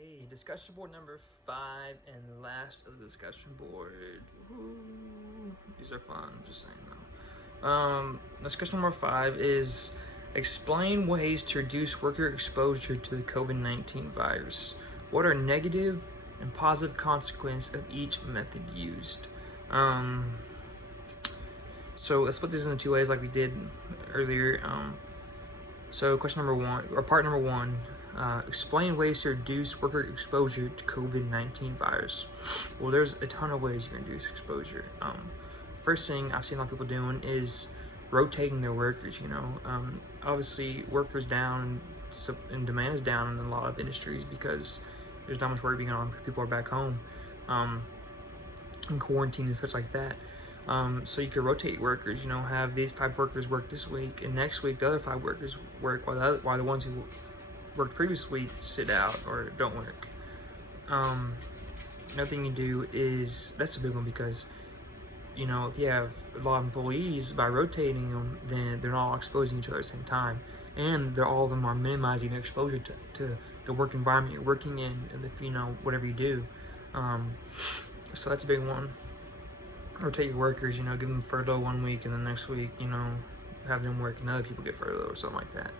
Okay, discussion board number 5 and last of the discussion board. Woo. These are fun, I'm just saying though. Discussion number 5 is explain ways to reduce worker exposure to the COVID-19 virus. What are negative and positive consequences of each method used? So let's put this into 2 ways like we did earlier. So question number 1, or part number 1, explain ways to reduce worker exposure to COVID-19 virus. Well, there's a ton of ways you can reduce exposure. First thing I've seen a lot of people doing is rotating their workers, obviously workers down and demand is down in a lot of industries because there's not much work being on, people are back home in quarantine and such like that. So you could rotate workers, have these 5 workers work this week, and next week the other 5 workers work while the ones who worked previous week sit out or don't work. Another thing you do is, that's a big one because, if you have a lot of employees, by rotating them, then they're not all exposing each other at the same time. And all of them are minimizing their exposure to the work environment you're working in, and if whatever you do. So that's a big one. Rotate your workers, give them furlough 1 week, and the next week, have them work and other people get furlough or something like that.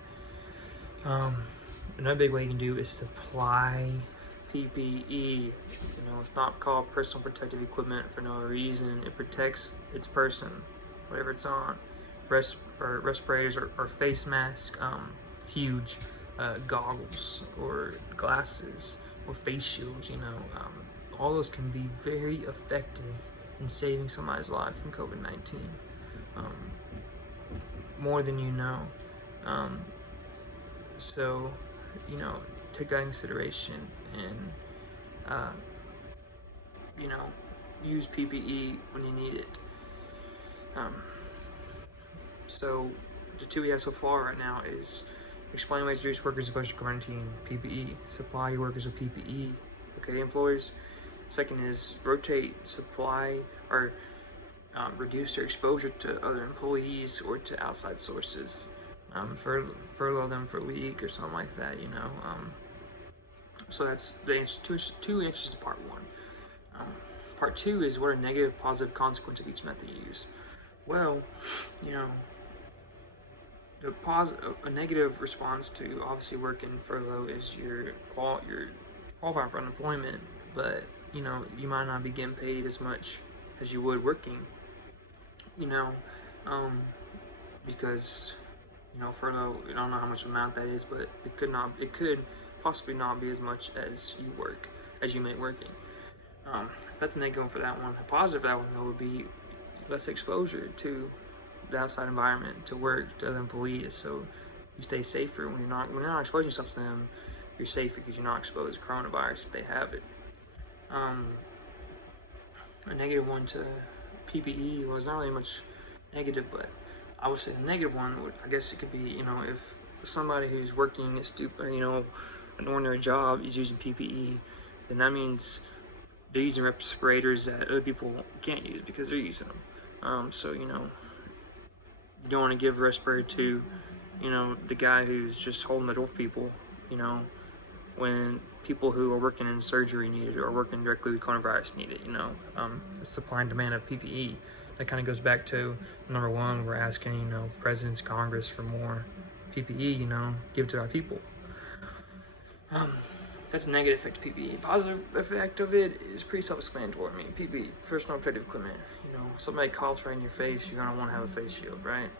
Another big way you can do is supply PPE. It's not called personal protective equipment for no reason. It protects its person, whatever it's on. Respirators or face masks, huge goggles or glasses or face shields, all those can be very effective in saving somebody's life from COVID-19, more than you know. So, take that in consideration and, use PPE when you need it. So, the 2 we have so far right now is explain ways to reduce workers exposure to COVID-19, PPE, supply your workers with PPE, okay, employers. Second is rotate, supply, or reduce their exposure to other employees or to outside sources. Furlough them for a week or something like that, So that's the answer. Two answers to part 1. Part 2 is what are negative, positive consequences of each method you use. Well, a negative response to obviously working furlough is you're qualifying for unemployment, but you might not be getting paid as much as you would working, because furlough, you don't know how much amount that is, but it could possibly not be as much as you make working. That's a negative one for that one. A positive for that one though would be less exposure to the outside environment, to work, to other employees, so you stay safer when you're not exposing yourself to them. You're safer because you're not exposed to coronavirus if they have it. A negative one to PPE was not really much negative, but I would say the negative one would, I guess it could be, if somebody who's working an ordinary job is using PPE, then that means they're using respirators that other people can't use because they're using them. So, you don't want to give a respirator to, the guy who's just holding the door for people, when people who are working in surgery need it or working directly with coronavirus need it, the supply and demand of PPE. That kind of goes back to number 1, we're asking, presidents, Congress for more PPE, give it to our people. That's a negative effect of PPE. Positive effect of it is pretty self-explanatory. I mean, PPE, personal protective equipment, somebody coughs right in your face, you're gonna want to have a face shield, right?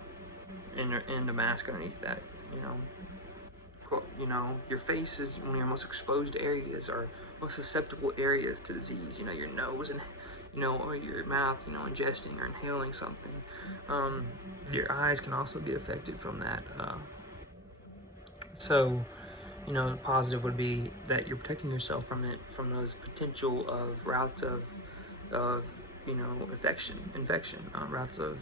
And the mask underneath that, your face is one of your most exposed areas or most susceptible areas to disease. Your nose and or your mouth, ingesting or inhaling something. Your eyes can also be affected from that. So, the positive would be that you're protecting yourself from it, from those potential of routes of infection, routes of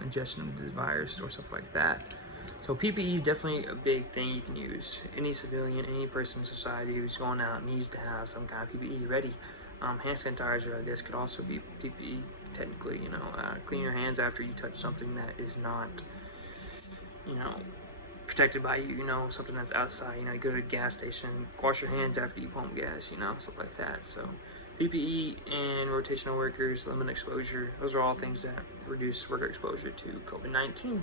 ingestion of this virus or stuff like that. So PPE is definitely a big thing you can use. Any civilian, any person in society who's going out needs to have some kind of PPE ready. Hand sanitizer, I guess, could also be PPE technically. Clean your hands after you touch something that is not, protected by you, you know, something that's outside. You know, you go to a gas station, wash your hands after you pump gas, you know, stuff like that. So PPE and rotational workers, limit exposure, those are all things that reduce worker exposure to COVID-19. Thank you.